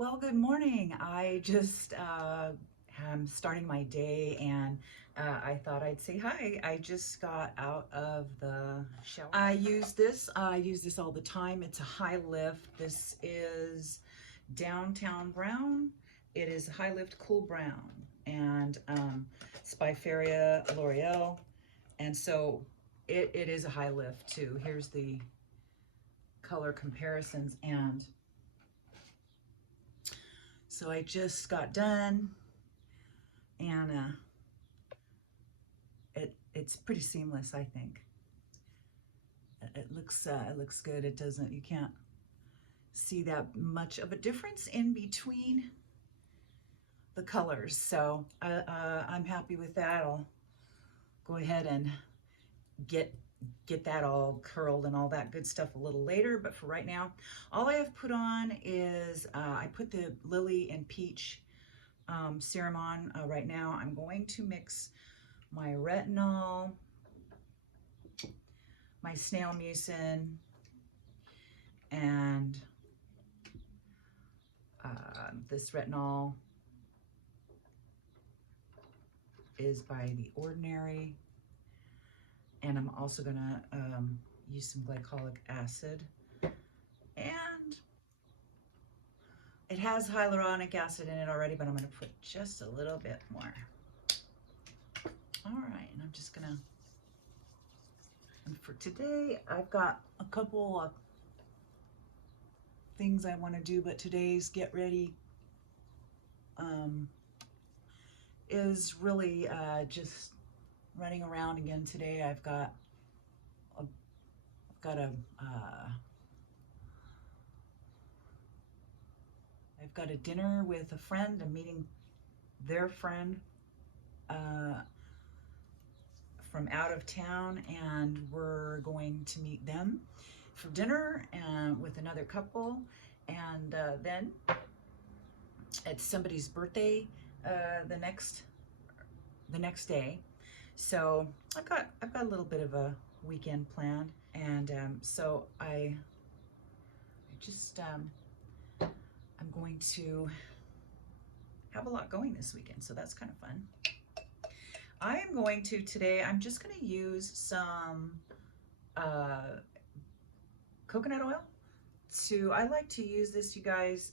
Well, good morning. I just am starting my day and I thought I'd say hi. I just got out of the shower. I use this all the time. It's a high lift. This is Downtown Brown. It is a high lift cool brown and it's by Feria L'Oreal. And so it is a high lift too. Here's the color comparisons, and so I just got done, and it's pretty seamless. I think it looks good. It doesn't, you can't see that much of a difference in between the colors. So I'm happy with that. I'll go ahead and get that all curled and all that good stuff a little later, but for right now, all I have put on is I put the Lily and Peach serum on. Right now I'm going to mix my retinol, my snail mucin, and this retinol is by The Ordinary, and I'm also gonna use some glycolic acid, and it has hyaluronic acid in it already, but I'm gonna put just a little bit more. All right, and I'm just gonna, and for today, I've got a couple of things I wanna do, but today's get ready is really just running around again today. I've got a dinner with a friend. I'm meeting their friend from out of town, and we're going to meet them for dinner and with another couple, and then it's somebody's birthday the next day. So I've got a little bit of a weekend planned, and so I just I'm going to have a lot going this weekend, so that's kind of fun. I am going to today, I'm just going to use some coconut oil. I like to use this, you guys,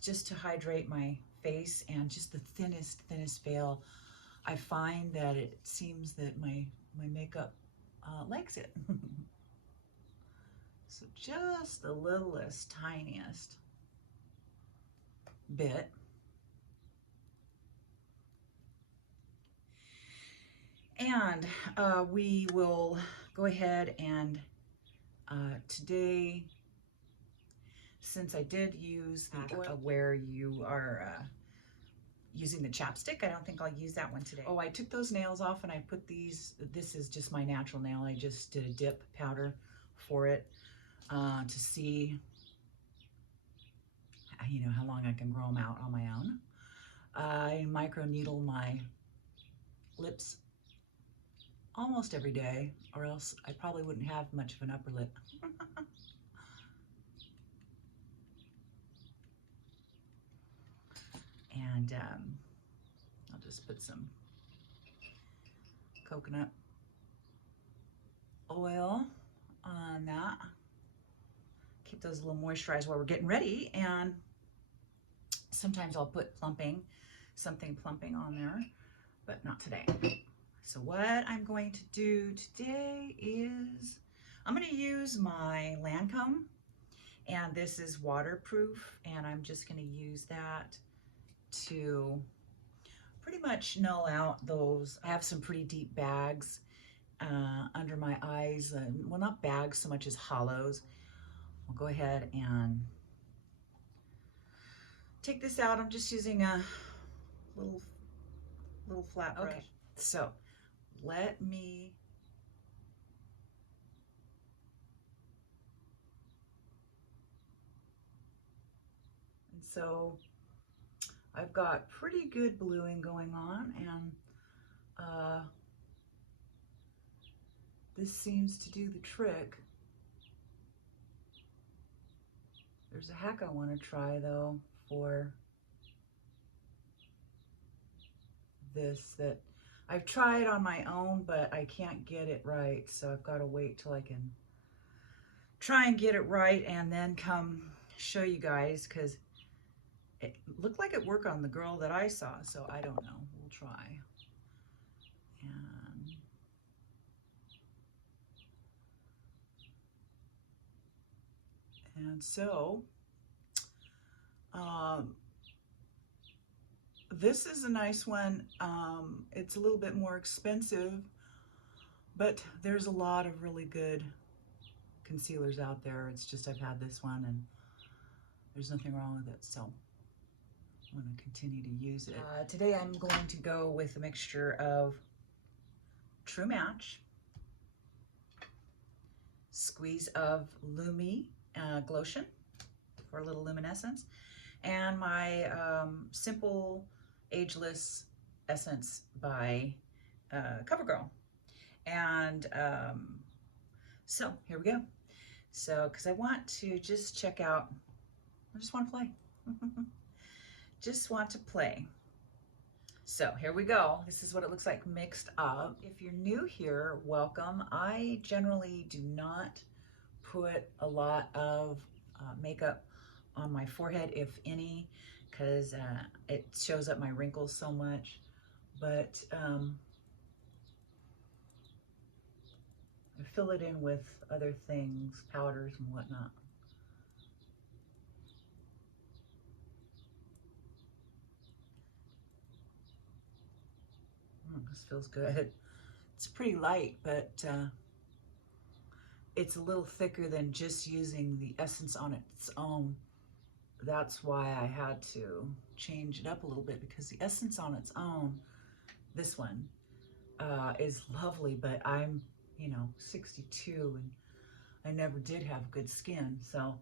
just to hydrate my face, and just the thinnest veil. I find that it seems that my makeup likes it. So just the littlest, tiniest bit. And we will go ahead and today, since I did use the oil where you are using the chapstick, I don't think I'll use that one today. Oh, I took those nails off and I put these, this is just my natural nail. I just did a dip powder for it to see, you know, how long I can grow them out on my own. I micro needle my lips almost every day, or else I probably wouldn't have much of an upper lip. And I'll just put some coconut oil on that. Keep those a little moisturized while we're getting ready, and sometimes I'll put something plumping on there, but not today. So what I'm going to do today is I'm going to use my Lancome, and this is waterproof, and I'm just going to use that to pretty much null out those. I have some pretty deep bags under my eyes. Well, not bags so much as hollows. I'll go ahead and take this out. I'm just using a little flat brush. Okay. So let me so I've got pretty good bluing going on, and this seems to do the trick. There's a hack I want to try though for this that I've tried on my own, but I can't get it right. So I've got to wait till I can try and get it right and then come show you guys, because it looked like it worked on the girl that I saw. So I don't know. We'll try. And so this is a nice one. It's a little bit more expensive, but there's a lot of really good concealers out there. It's just I've had this one and there's nothing wrong with it, so I'm going to continue to use it. Today I'm going to go with a mixture of True Match, squeeze of Lumi Glotion for a little luminescence, and my Simple Ageless Essence by CoverGirl. And so here we go. So, because I want to just check out, I just want to play. Just want to play. So here we go. This is what it looks like mixed up. If you're new here, welcome. I generally do not put a lot of makeup on my forehead, if any, because it shows up my wrinkles so much. But I fill it in with other things, powders and whatnot. This feels good. It's pretty light, but it's a little thicker than just using the essence on its own. That's why I had to change it up a little bit, because the essence on its own, this one, is lovely, but I'm, 62 and I never did have good skin. So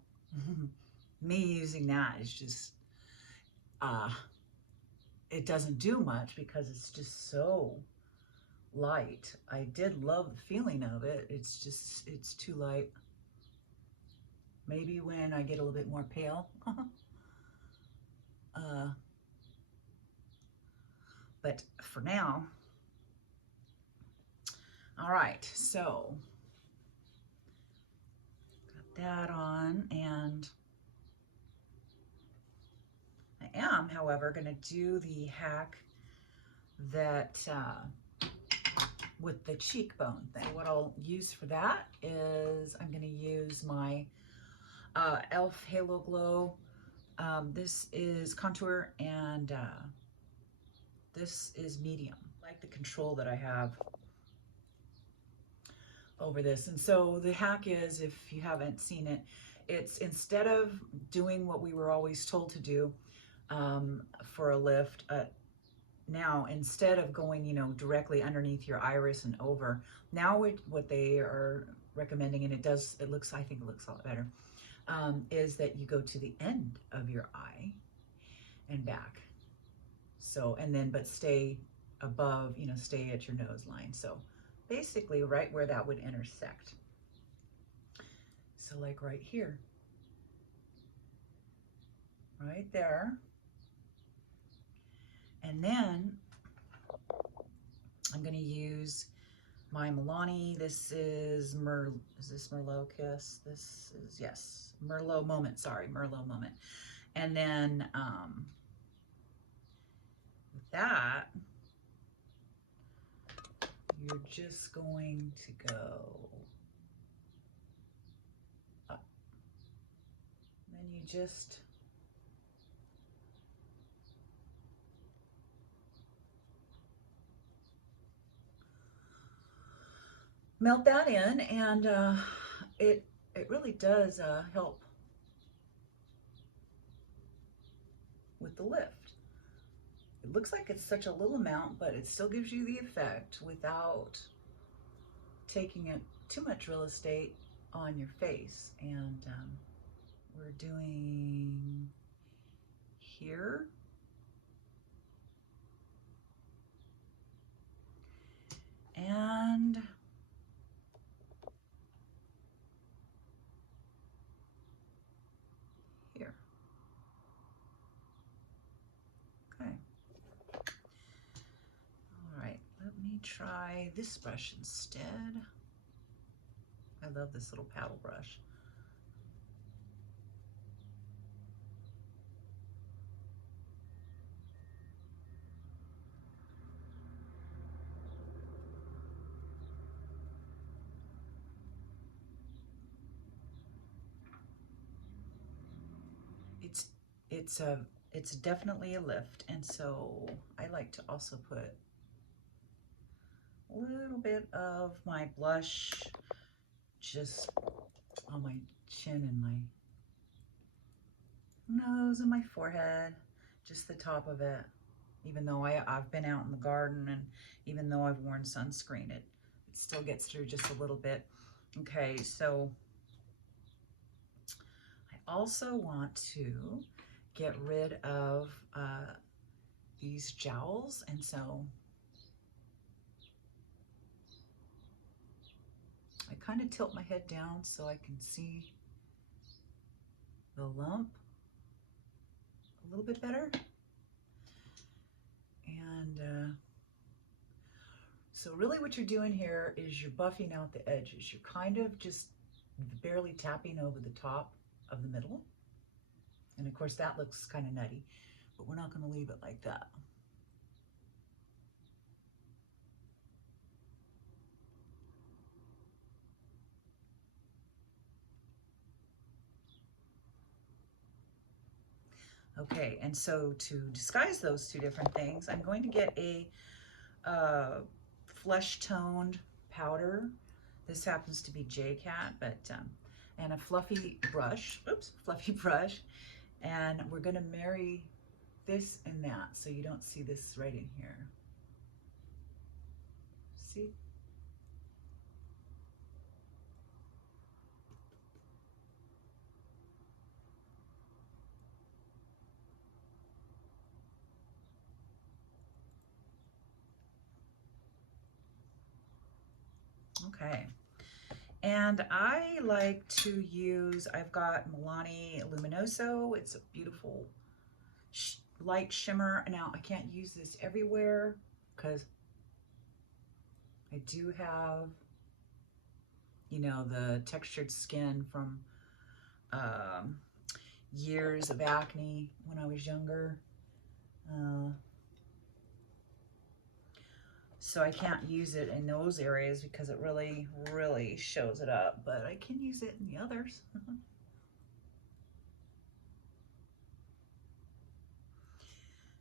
me using that is just, it doesn't do much because it's just so light. I did love the feeling of it. It's just, it's too light. Maybe when I get a little bit more pale. But for now, all right, so got that on, and I am, however, going to do the hack that with the cheekbone thing. So what I'll use for that is I'm going to use my e.l.f. Halo Glow. This is contour, and this is medium. I like the control that I have over this. And so the hack is, if you haven't seen it, it's instead of doing what we were always told to do for a lift, now instead of going, directly underneath your iris and over, now what they are recommending, and I think it looks a lot better, is that you go to the end of your eye and back. So, and then, but stay above, stay at your nose line. So basically right where that would intersect. So like right here, right there. And then I'm going to use my Milani. This is this Merlot Kiss? This is, yes, Merlot Moment. Sorry, Merlot Moment. And then with that, you're just going to go up. Then you just melt that in, and it really does help with the lift. It looks like it's such a little amount, but it still gives you the effect without taking it too much real estate on your face. And we're doing here. And try this brush instead. I love this little paddle brush. It's definitely a lift, and so I like to also put a little bit of my blush just on my chin and my nose and my forehead, just the top of it. Even though I've been out in the garden, and even though I've worn sunscreen, it still gets through just a little bit. Okay, so I also want to get rid of these jowls, and so I kind of tilt my head down so I can see the lump a little bit better. And so really what you're doing here is you're buffing out the edges. You're kind of just barely tapping over the top of the middle. And of course that looks kind of nutty, but we're not going to leave it like that. Okay, and so to disguise those two different things, I'm going to get a flesh-toned powder. This happens to be J-Cat, but and a fluffy brush. Oops, fluffy brush. And we're going to marry this and that, so you don't see this right in here. See? Okay. And I like to use, I've got Milani Luminoso. It's a beautiful light shimmer. Now I can't use this everywhere because I do have, you know, the textured skin from years of acne when I was younger. So I can't use it in those areas because it really, really shows it up, but I can use it in the others.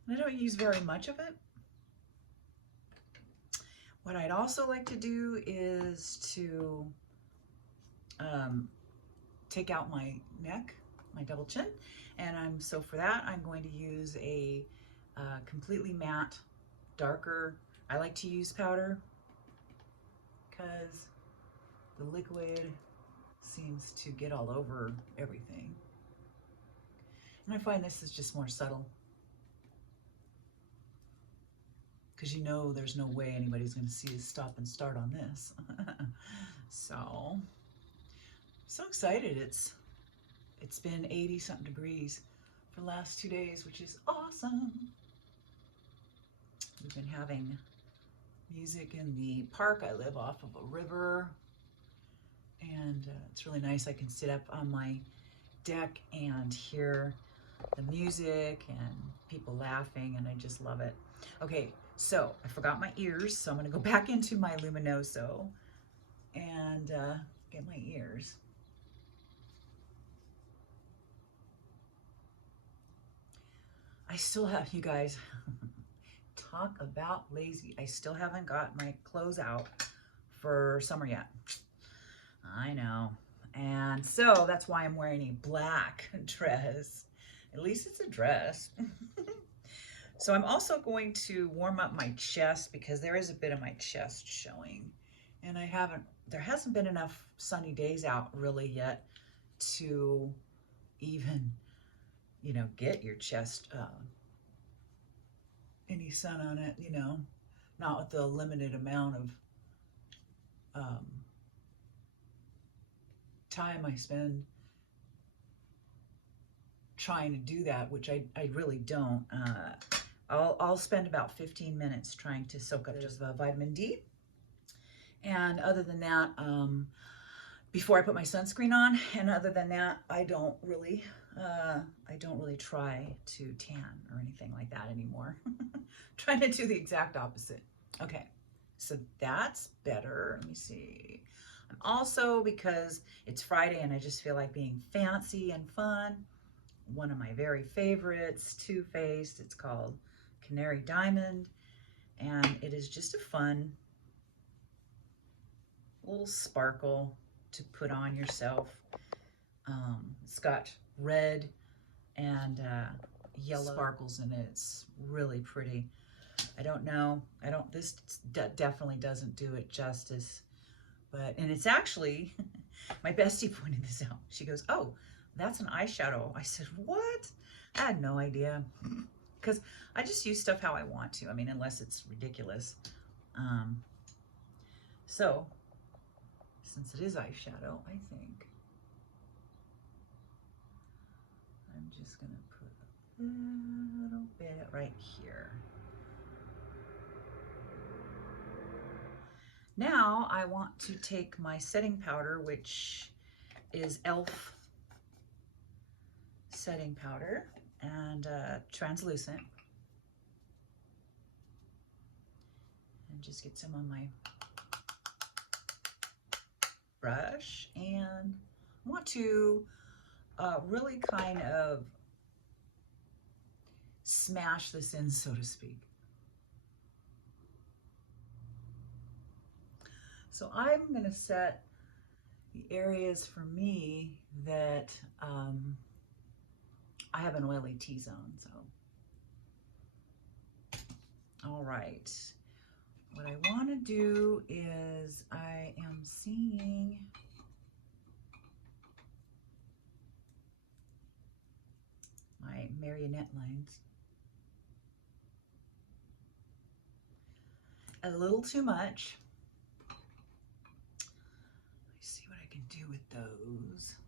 And I don't use very much of it. What I'd also like to do is to take out my neck, my double chin, and so for that I'm going to use a completely matte, darker. I like to use powder because the liquid seems to get all over everything. And I find this is just more subtle because you know there's no way anybody's going to see us stop and start on this. So excited. It's been 80-something degrees for the last 2 days, which is awesome. We've been having music in the park. I live off of a river, and it's really nice. I can sit up on my deck and hear the music and people laughing, and I just love it. Okay, so I forgot my ears, so I'm going to go back into my Luminoso and get my ears. I still have, you guys, talk about lazy. I still haven't got my clothes out for summer yet. I know. And so that's why I'm wearing a black dress. At least it's a dress. So I'm also going to warm up my chest because there is a bit of my chest showing. And there hasn't been enough sunny days out really yet to even, you know, get your chest any sun on it, you know, not with the limited amount of time I spend trying to do that, which I really don't. I'll spend about 15 minutes trying to soak up just vitamin D. And other than that, before I put my sunscreen on, and other than that, I don't really try to tan or anything like that anymore. Trying to do the exact opposite. Okay, so that's better. Let me see. I'm also, because it's Friday and I just feel like being fancy and fun, one of my very favorites, Too Faced. It's called Canary Diamond, and it is just a fun little sparkle to put on yourself. It's got red and yellow sparkles in it. It's really pretty. I don't know. This definitely doesn't do it justice. But, and it's actually, my bestie pointed this out. She goes, oh, that's an eyeshadow. I said, what? I had no idea. Because I just use stuff how I want to. I mean, unless it's ridiculous. So, since it is eyeshadow, I think I'm just going to put a little bit right here. Now I want to take my setting powder, which is e.l.f. setting powder, and translucent, and just get some on my brush, and I want to really kind of smash this in, so to speak. So I'm going to set the areas for me that I have an oily T-zone. So, all right. What I want to do is I am seeing my marionette lines a little too much. See what I can do with those.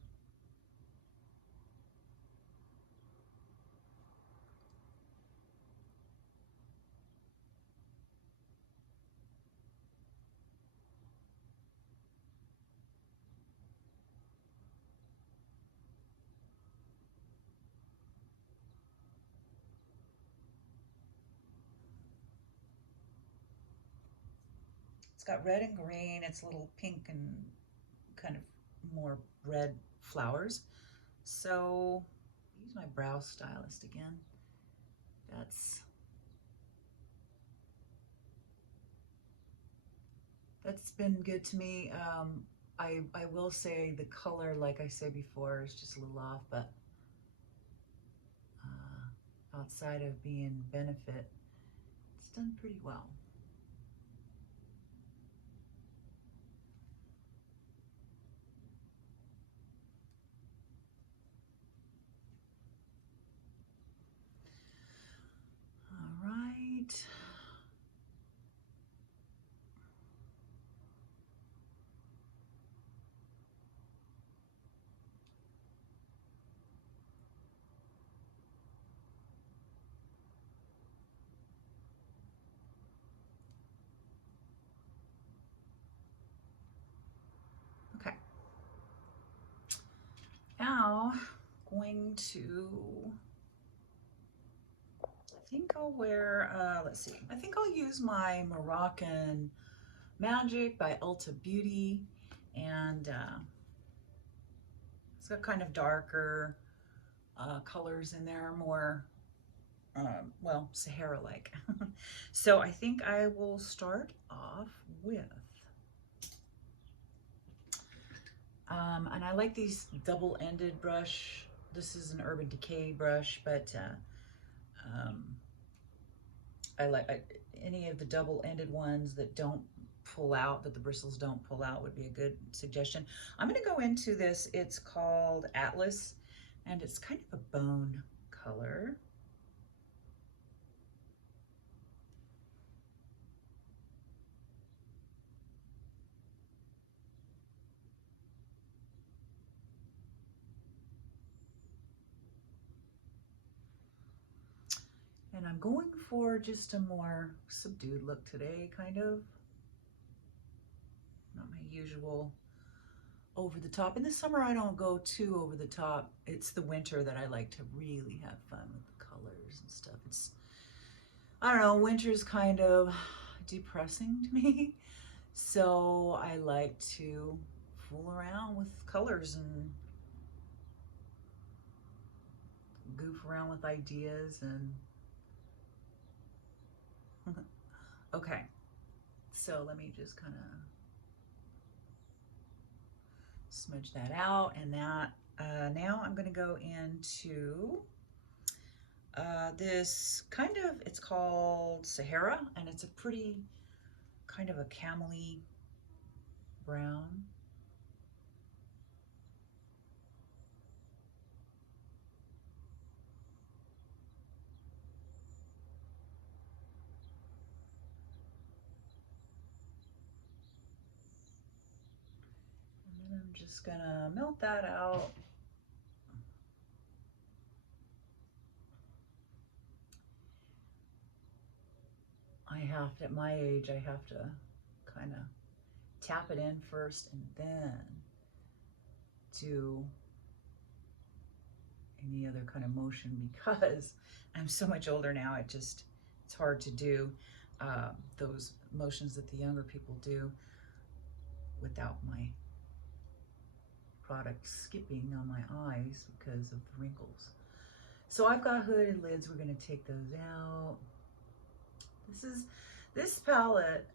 It's got red and green. It's a little pink and kind of more red flowers. So use my brow stylist again. That's been good to me. I will say the color, like I said before, is just a little off, but outside of being benefit, it's done pretty well. All right. Okay. Now, going to, I think I'll wear, let's see, I think I'll use my Moroccan Magic by Ulta Beauty, and it's got kind of darker colors in there, more, well, Sahara-like. So I think I will start off with, and I like these double-ended brush. This is an Urban Decay brush, but I like any of the double-ended ones that don't pull out, that the bristles don't pull out, would be a good suggestion. I'm going to go into this. It's called Atlas, and it's kind of a bone color. And I'm going for just a more subdued look today, kind of. Not my usual over the top. In the summer, I don't go too over the top. It's the winter that I like to really have fun with the colors and stuff. I don't know, winter's kind of depressing to me. So I like to fool around with colors and goof around with ideas and okay, so let me just kind of smudge that out, and that now I'm going to go into this kind of, it's called Sahara, and it's a pretty kind of a camely brown. And then I'm just gonna melt that out. I have to, at my age, I have to kind of tap it in first and then do any other kind of motion, because I'm so much older now, it's hard to do those motions that the younger people do without my product skipping on my eyes because of the wrinkles. So I've got hooded lids, we're gonna take those out. This palette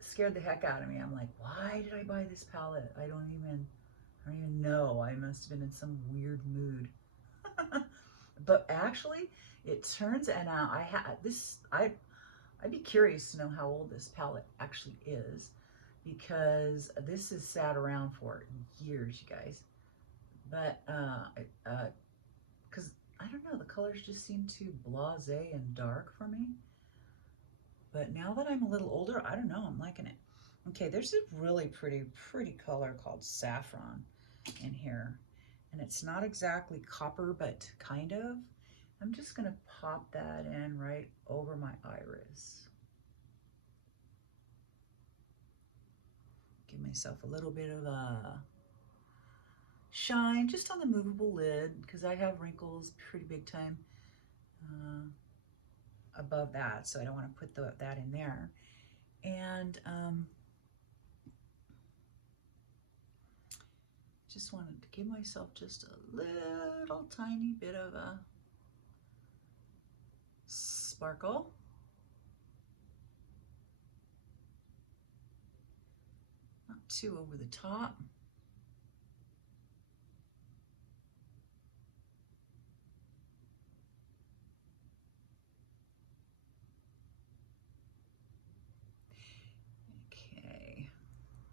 scared the heck out of me. I'm like, why did I buy this palette? I don't even know. I must have been in some weird mood. But actually, it turns out I'd be curious to know how old this palette actually is, because this has sat around for years, you guys. But because I don't know, the colors just seem too blasé and dark for me. But now that I'm a little older, I don't know, I'm liking it. Okay, there's a really pretty color called Saffron in here. And it's not exactly copper, but kind of. I'm just gonna pop that in right over my iris. Give myself a little bit of a shine just on the movable lid, because I have wrinkles pretty big time above that, so I don't want to put that in there. And just wanted to give myself just a little tiny bit of a sparkle. Not too over the top. Okay,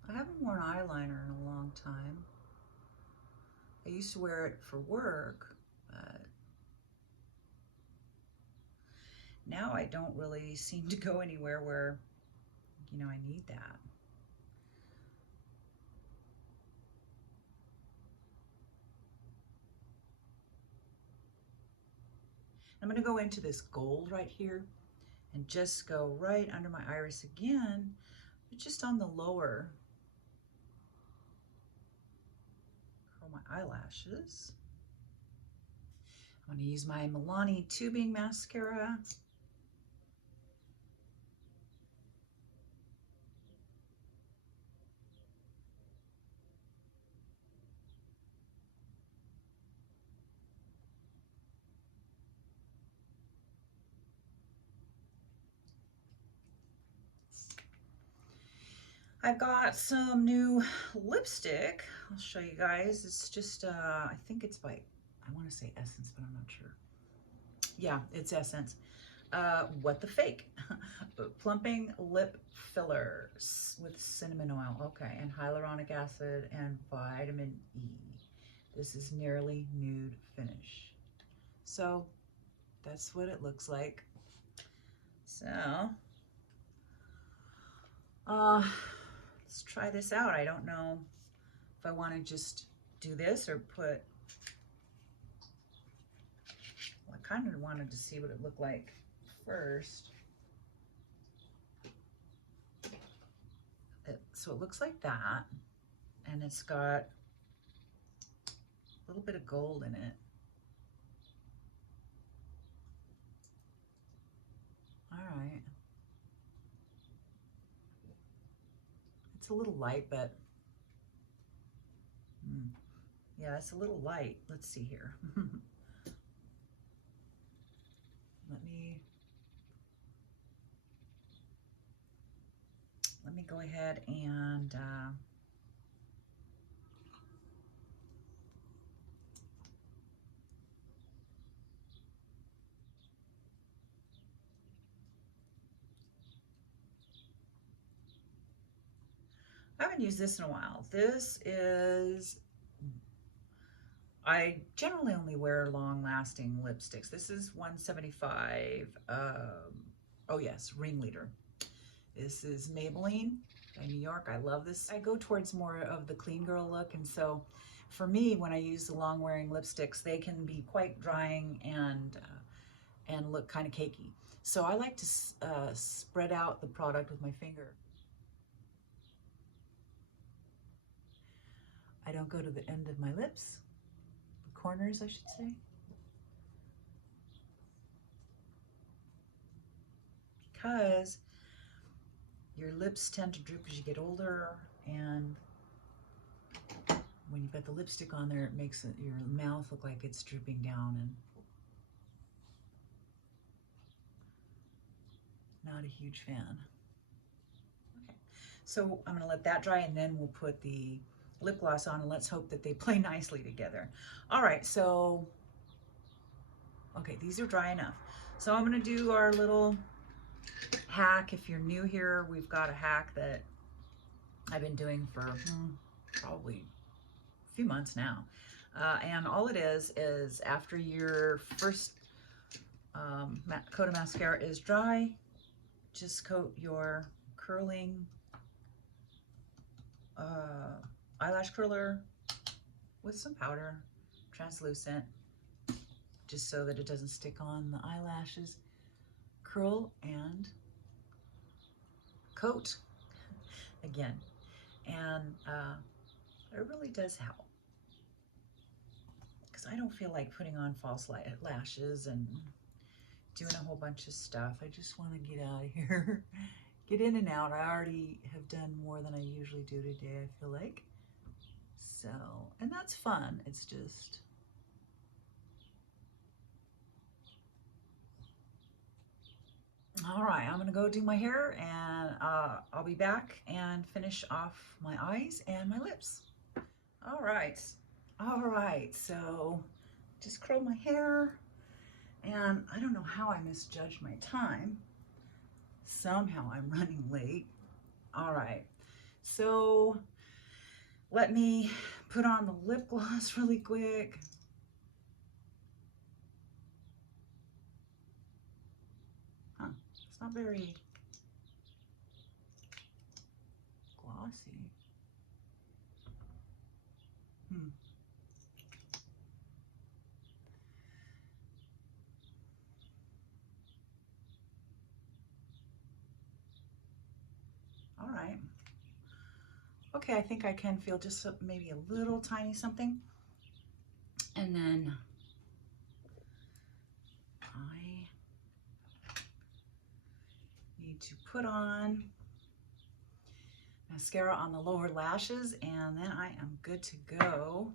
I haven't worn eyeliner in a long time. I used to wear it for work, but now I don't really seem to go anywhere where, you know, I need that. I'm going to go into this gold right here and just go right under my iris again, but just on the lower, curl my eyelashes. I'm going to use my Milani tubing mascara. I've got some new lipstick. I'll show you guys. It's just, I think it's by, I want to say Essence, but I'm not sure. Yeah, it's Essence. What the Fake. Plumping lip fillers with cinnamon oil. Okay, and hyaluronic acid and vitamin E. This is nearly nude finish. So that's what it looks like. So, let's try this out. I don't know if I want to just do this or put like kind of wanted to see what it looked like first. So it looks like that, and it's got a little bit of gold in it. All right. It's a little light, but yeah, it's a little light. Let's see here. Let me go ahead and I haven't used this in a while. This is, I generally only wear long-lasting lipsticks. This is 175. Oh yes, Ringleader. This is Maybelline by New York. I love this. I go towards more of the clean girl look, and so for me, when I use the long-wearing lipsticks, they can be quite drying and look kind of cakey. So I like to spread out the product with my finger. I don't go to the end of my lips, the corners, I should say. Because your lips tend to droop as you get older, and when you've got the lipstick on there, it makes your mouth look like it's drooping down, and not a huge fan. Okay, so I'm gonna let that dry, and then we'll put the lip gloss on, and let's hope that they play nicely together. All right, so, okay, these are dry enough. So I'm gonna do our little hack. If you're new here, we've got a hack that I've been doing for probably a few months now. And all it is after your first coat of mascara is dry, just coat your curling eyelash curler with some powder, translucent, just so that it doesn't stick on the eyelashes. Curl and coat again, and it really does help, because I don't feel like putting on false lashes and doing a whole bunch of stuff. I just want to get out of here, get in and out. I already have done more than I usually do today, I feel like. So, and that's fun. It's just, all right, I'm gonna go do my hair, and I'll be back and finish off my eyes and my lips. All right, so just curl my hair, and I don't know how I misjudged my time. Somehow I'm running late. All right, so let me put on the lip gloss really quick. It's not very glossy. All right. Okay, I think I can feel just maybe a little tiny something. And then I need to put on mascara on the lower lashes, and then I am good to go.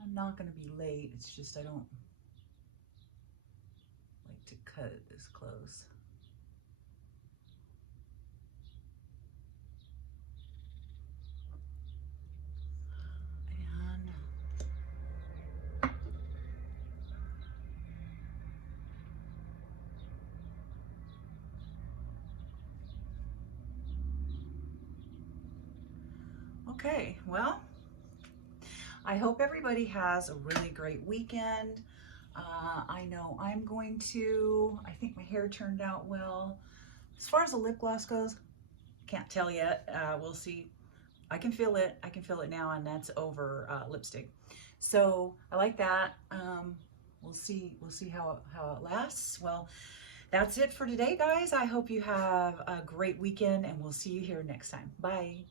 I'm not going to be late. It's just I don't like to cut it this close. Okay, well, I hope everybody has a really great weekend. I know I'm going to. I think my hair turned out well. As far as the lip gloss goes, can't tell yet. We'll see. I can feel it. I can feel it now, and that's over lipstick. So I like that. we'll see how it lasts. Well, that's it for today, guys. I hope you have a great weekend, and we'll see you here next time. Bye.